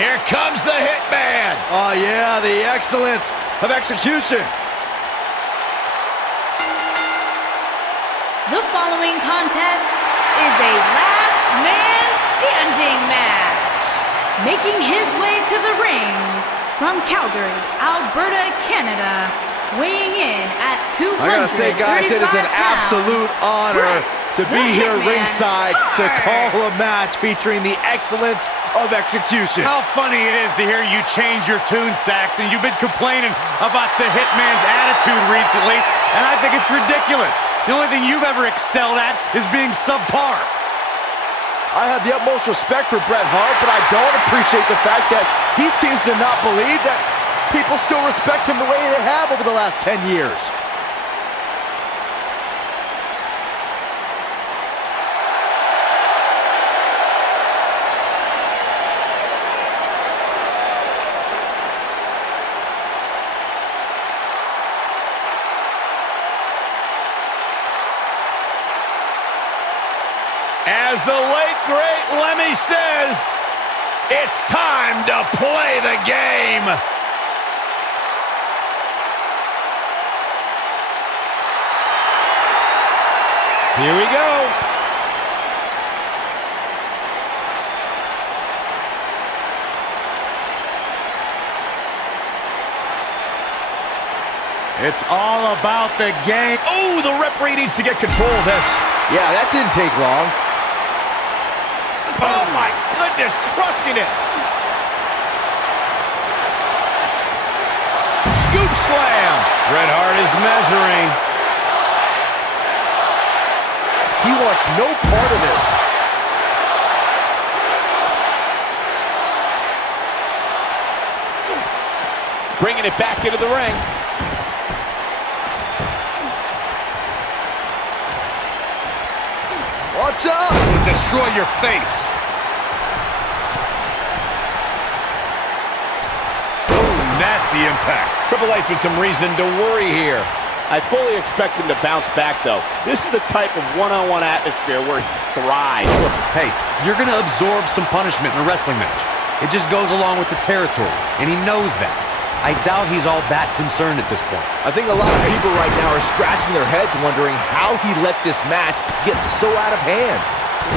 Here comes the Hitman. Oh yeah, the excellence of execution. The following contest is a last man standing match. Making his way to the ring from Calgary, Alberta, Canada, weighing in at 235 I gotta say, guys, it is an absolute honor to be here ringside to call a match featuring the excellence of execution. How funny it is to hear you change your tune, Saxton. You've been complaining about the Hitman's attitude recently, and I think it's ridiculous. The only thing you've ever excelled at is being subpar. I have the utmost respect for Bret Hart, but I don't appreciate the fact that he seems to not believe that people still respect him the way they have over the last 10 years. As the late, great Lemmy says, it's time to play the game. Here we go. It's all about the game. Oh, the referee needs to get control of this. Yeah, that didn't take long. Oh my goodness, crushing it. Scoop slam. Bret Hart is measuring. He wants no part of this. Bringing it back into the ring. Watch out! It'll destroy your face. Oh, nasty impact. Triple H with some reason to worry here. I fully expect him to bounce back, though. This is the type of one-on-one atmosphere where he thrives. Hey, you're going to absorb some punishment in a wrestling match. It just goes along with the territory, and he knows that. I doubt he's all that concerned at this point. I think a lot of people right now are scratching their heads wondering how he let this match get so out of hand.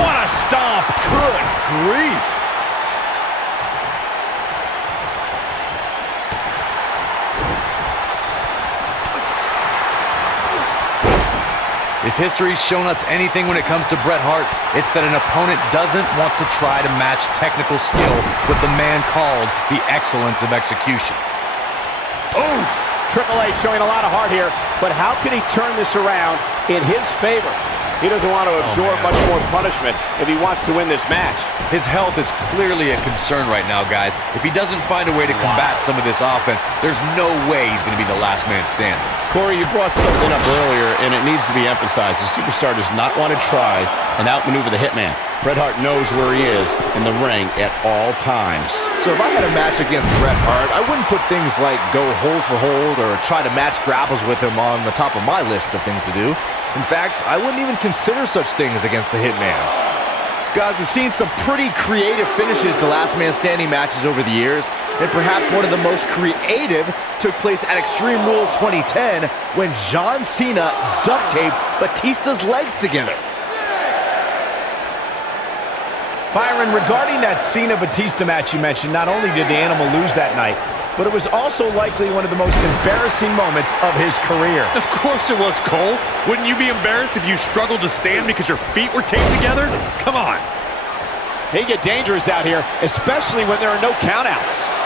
What a stomp. Good grief. If history's shown us anything when it comes to Bret Hart, it's that an opponent doesn't want to try to match technical skill with the man called the excellence of execution. Oof! Triple H showing a lot of heart here, but how can he turn this around in his favor? He doesn't want to absorb much more punishment if he wants to win this match. His health is clearly a concern right now, guys. If he doesn't find a way to combat some of this offense, there's no way he's going to be the last man standing. Corey, you brought something up earlier, and it needs to be emphasized. The superstar does not want to try and outmaneuver the Hitman. Bret Hart knows where he is in the ring at all times. So if I had a match against Bret Hart, I wouldn't put things like go hold for hold or try to match grapples with him on the top of my list of things to do. In fact, I wouldn't even consider such things against the Hitman. Guys, we've seen some pretty creative finishes to last man standing matches over the years, and perhaps one of the most creative took place at Extreme Rules 2010 when John Cena duct taped Batista's legs together. Byron, regarding that Cena-Batista match you mentioned, not only did the Animal lose that night, but it was also likely one of the most embarrassing moments of his career. Of course it was, Cole. Wouldn't you be embarrassed if you struggled to stand because your feet were taped together? Come on. They get dangerous out here, especially when there are no countouts.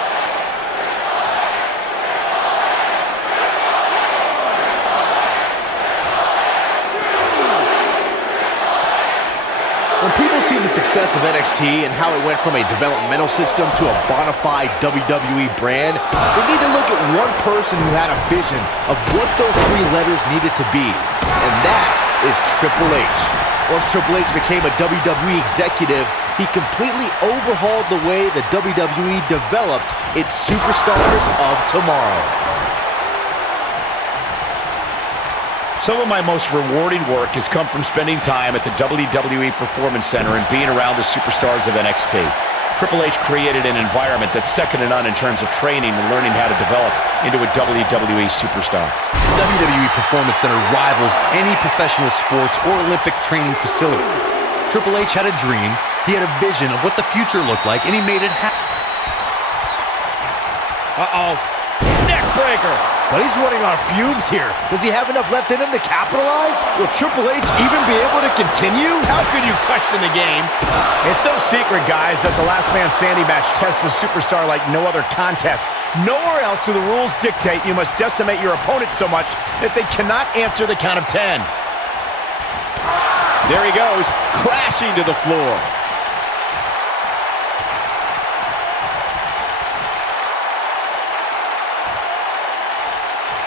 When people see the success of NXT and how it went from a developmental system to a bona fide WWE brand, they need to look at one person who had a vision of what those three letters needed to be, and that is Triple H. Once Triple H became a WWE executive, he completely overhauled the way the WWE developed its superstars of tomorrow. Some of my most rewarding work has come from spending time at the WWE Performance Center and being around the superstars of NXT. Triple H created an environment that's second to none in terms of training and learning how to develop into a WWE superstar. The WWE Performance Center rivals any professional sports or Olympic training facility. Triple H had a dream, he had a vision of what the future looked like, and he made it happen. Uh-oh. Neck breaker. But he's running on fumes here. Does he have enough left in him to capitalize? Will Triple H even be able to continue? How could you question the game? It's no secret, guys, that the last man standing match tests a superstar like no other contest. Nowhere else do the rules dictate you must decimate your opponent so much that they cannot answer the count of 10. There he goes, crashing to the floor.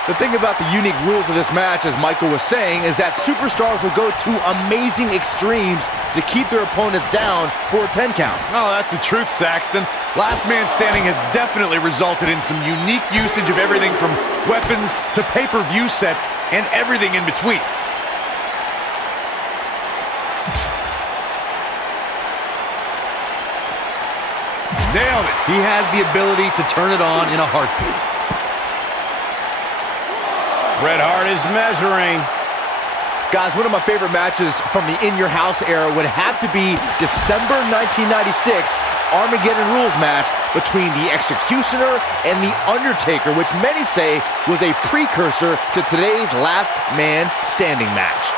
The thing about the unique rules of this match, as Michael was saying, is that superstars will go to amazing extremes to keep their opponents down for a 10 count. Oh, that's the truth, Saxton. Last Man Standing has definitely resulted in some unique usage of everything from weapons to pay-per-view sets and everything in between. Nailed it. He has the ability to turn it on in a heartbeat. Bret Hart is measuring. Guys, one of my favorite matches from the In Your House era would have to be December 1996 Armageddon Rules match between the Executioner and the Undertaker, which many say was a precursor to today's Last Man Standing match.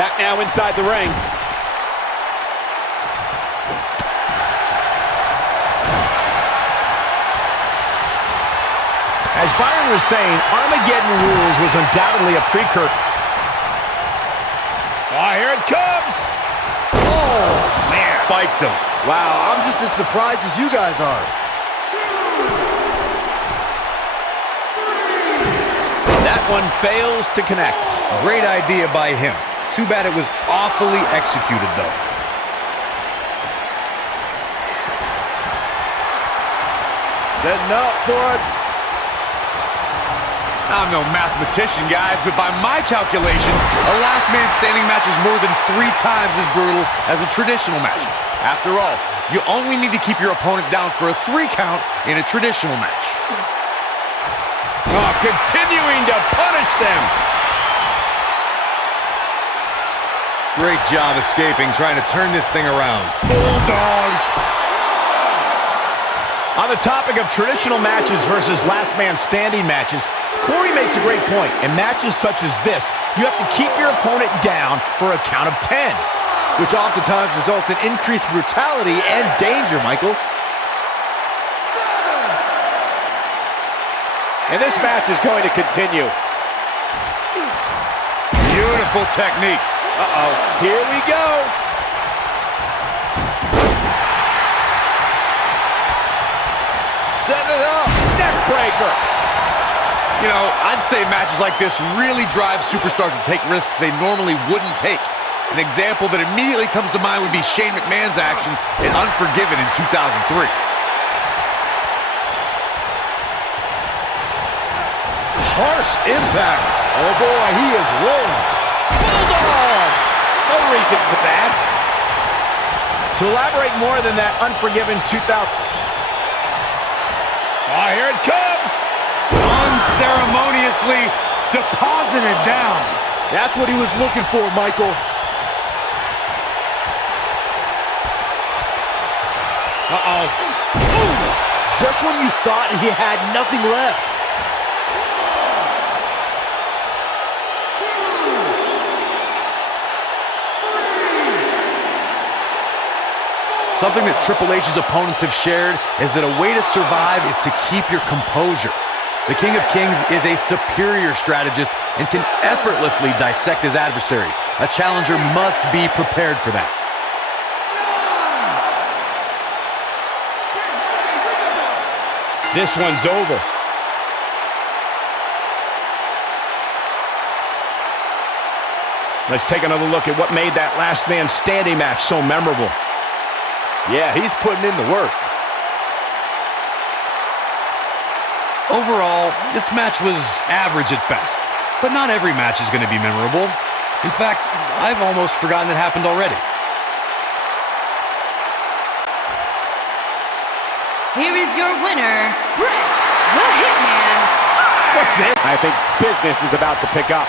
Back now inside the ring. As Byron was saying, Armageddon Rules was undoubtedly a precursor. Oh, here it comes! Oh, man. Spiked him. Wow, I'm just as surprised as you guys are. That one fails to connect. Great idea by him. Too bad it was awfully executed, though. Setting up for it. I'm no mathematician, guys, but by my calculations, a last man standing match is more than 3 times as brutal as a traditional match. After all, you only need to keep your opponent down for a 3 count in a traditional match. Oh, continuing to punish them. Great job escaping, trying to turn this thing around. Bulldog. On the topic of traditional matches versus last man standing matches, Corey makes a great point. In matches such as this, you have to keep your opponent down for a count of 10. Which oftentimes results in increased brutality and danger, Michael. And this match is going to continue. Beautiful technique. Uh-oh, here we go. Set it up. Neck breaker. You know, I'd say matches like this really drive superstars to take risks they normally wouldn't take. An example that immediately comes to mind would be Shane McMahon's actions in Unforgiven in 2003. Harsh impact. Oh boy, he is rolling. Bulldog. No reason for that. To elaborate more than that Unforgiven 2000. Oh, here it comes. Unceremoniously deposited down. That's what he was looking for, Michael. Uh-oh. Ooh, just when you thought he had nothing left. Something that Triple H's opponents have shared is that a way to survive is to keep your composure. The King of Kings is a superior strategist and can effortlessly dissect his adversaries. A challenger must be prepared for that. This one's over. Let's take another look at what made that last man standing match so memorable. Yeah, he's putting in the work. Overall, this match was average at best, but not every match is going to be memorable. In fact, I've almost forgotten it happened already. here is your winner, Bret the Hitman Hart. What's this? I think business is about to pick up.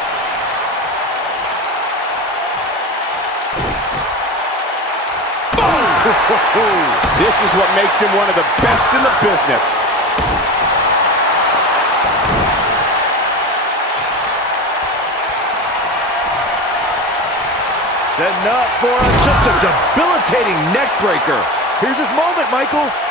This is what makes him one of the best in the business. Setting up for just a debilitating neck breaker. Here's his moment, Michael.